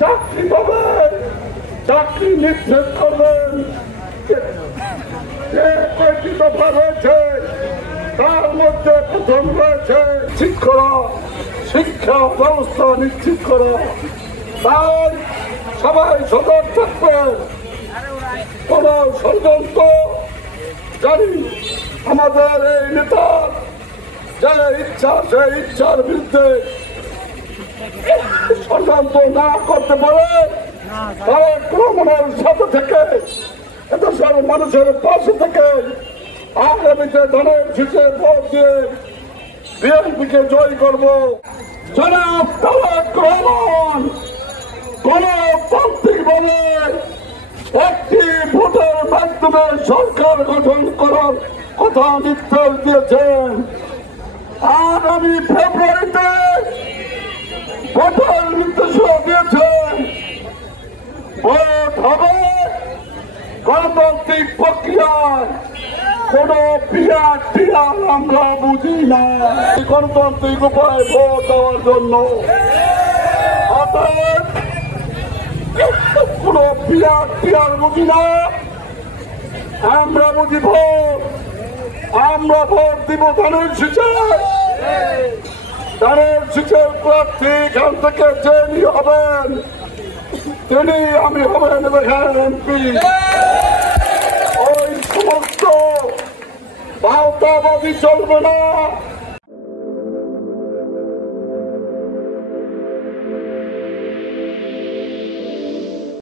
চাকরি পাবেন, চাকরি নিশ্চিত করবেন। যে কয়েকটি দফা রয়েছে তার মধ্যে প্রথম রয়েছে শিক্ষা ব্যবস্থা নিশ্চিত করা। তাই সবাই সতর্ক থাকবেন, কোন ষড়যন্ত্র জানি আমাদের এই নেতার যে ইচ্ছা সেই ইচ্ছার বিরুদ্ধে ষড়যন্ত্র না করতে পারে, তারা ক্রমণের সাথে থেকে এদেশের মানুষের পাশে থেকে আগামীতে ধানের শীষে ভোট দিয়ে বিএনপিকে জয় করব। জনাব তারেক রহমান গণতান্ত্রিক ভাবে একটি ভোটের মাধ্যমে সরকার গঠন করার কথা নির্দেশ দিয়েছেন। আগামী ফেব্রুয়ারিতে ভোটের নির্দেশনা দিয়েছেন। ভোট হবে গণতান্ত্রিক প্রক্রিয়ায়, কোন পিয়ার আমরা বুঝি না। গণতান্ত্রিক উপায় ভোট দেওয়ার জন্য কোন পিয়ার বুঝি না, আমরা বুঝি ভোট। আমরা ভোট দিব ধানের শীষে। ধানের শীষের প্রার্থী এখান থেকে যিনি হবেন তিনি আমি হবেন এমপি। ওই সমস্ত বাউতাবাদী চলবে না।